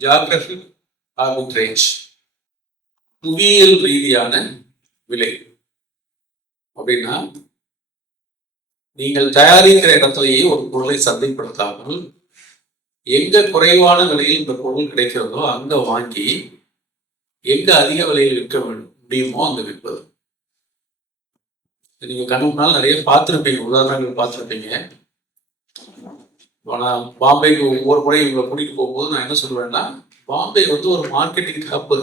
Geographic arbitrage, புவியியல் ரீதியான விலை அப்படின்னா, நீங்கள் தயாரிக்கிற இடத்திலேயே ஒரு பொருளை சந்தைப்படுத்தாமல் எங்க குறைவான விலையில் இந்த பொருள் கிடைக்கிறதோ அங்க வாங்கி எங்க அதிக விலையில் விற்க முடியுமோ அங்க விற்பது. நீங்க கண்ணுனால நிறைய பார்த்துருப்பீங்க, உதாரணங்கள் பார்த்துருப்பீங்க. ஆனால் பாம்பேக்கு ஒவ்வொரு முறை இவங்களை கூட்டிகிட்டு போகும்போது நான் என்ன சொல்லுவேன்னா, பாம்பே வந்து ஒரு மார்க்கெட்டிங் ஹப்.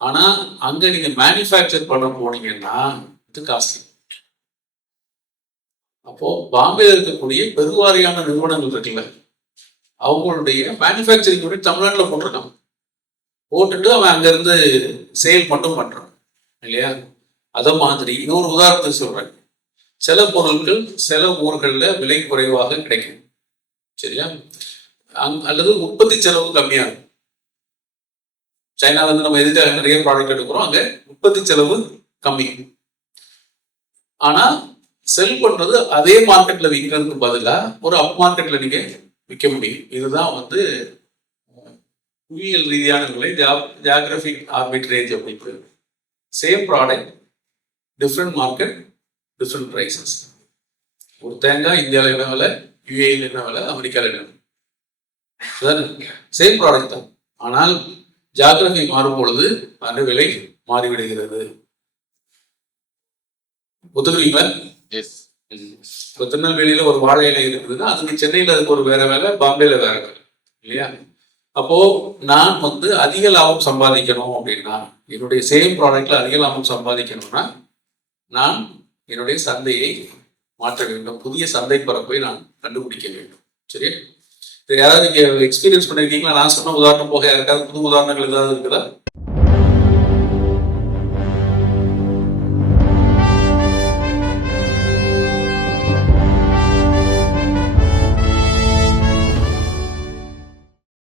ஆனால் அங்கே நீங்கள் மேனுஃபேக்சர் பண்ண போனீங்கன்னா இது காஸ்ட்லி. அப்போது பாம்பேயில் இருக்கக்கூடிய பெருவாரியான நிறுவனங்கள் இருக்குல்ல, அவங்களுடைய மேனுஃபேக்சரிங் யூனிட் தமிழ்நாட்டில் போட்டிருக்கான். போட்டுட்டு அவன் அங்கேருந்து சேல் மட்டும் பண்ணுறான் இல்லையா? அதை மாதிரி இன்னொரு உதாரணத்துக்கு சொல்கிறேன். சில பொருட்கள் சில ஊர்களில் விலை குறைவாக கிடைக்கும், சரியா? அல்லது உற்பத்தி செலவு கம்மியாக இருக்கும். சைனாவிலேருந்து நம்ம எதுக்காக நிறைய ப்ராடக்ட் எடுக்கிறோம், அங்கே உற்பத்தி செலவு கம்மி. ஆனால் செல் பண்ணுறது அதே மார்க்கெட்டில் விற்கிறதுக்கு பதிலாக ஒரு அப் மார்க்கெட்டில் நீங்கள் விற்க முடியும். இதுதான் வந்து புவியியல் ரீதியான விலை, ஜியாகிரபிக் ஆர்பிட்ரேஜ் அப்படிங்கிறது. Same product, different market, different prices. ஒரு தேங்காய் இந்தியாவில் என்ன விலை, யுஏயில் என்ன விலை, அமெரிக்காவில் என்ன விலை, சேம் ப்ராடக்ட் தான். ஆனால் ஜியாகிரபி மாறும் பொழுது அந்த விலை மாறிவிடுகிறது. ஒத்துக்கிறீங்களா? இப்போ திருநெல்வேலியில ஒரு வாழை இலை இருக்குதுன்னா அதுக்கு சென்னையில் அதுக்கு ஒரு வேற வேலை, பாம்பேல வேற வேலை இல்லையா? அப்போ நான் வந்து அதிக லாபம் சம்பாதிக்கணும் அப்படின்னா, என்னுடைய சேம் ப்ராடக்ட்ல அதிக லாபம் சம்பாதிக்கணும்னா நான் என்னுடைய சந்தையை மாற்ற வேண்டும், புதிய சந்தை பரப்பை நான் கண்டுபிடிக்க வேண்டும். சரியா? யாராவது நீங்க எக்ஸ்பீரியன்ஸ் பண்ணிருக்கீங்களா? நான் சொன்ன உதாரணம் போக யாருக்காவது புது உதாரணங்கள் ஏதாவது இருக்குதா?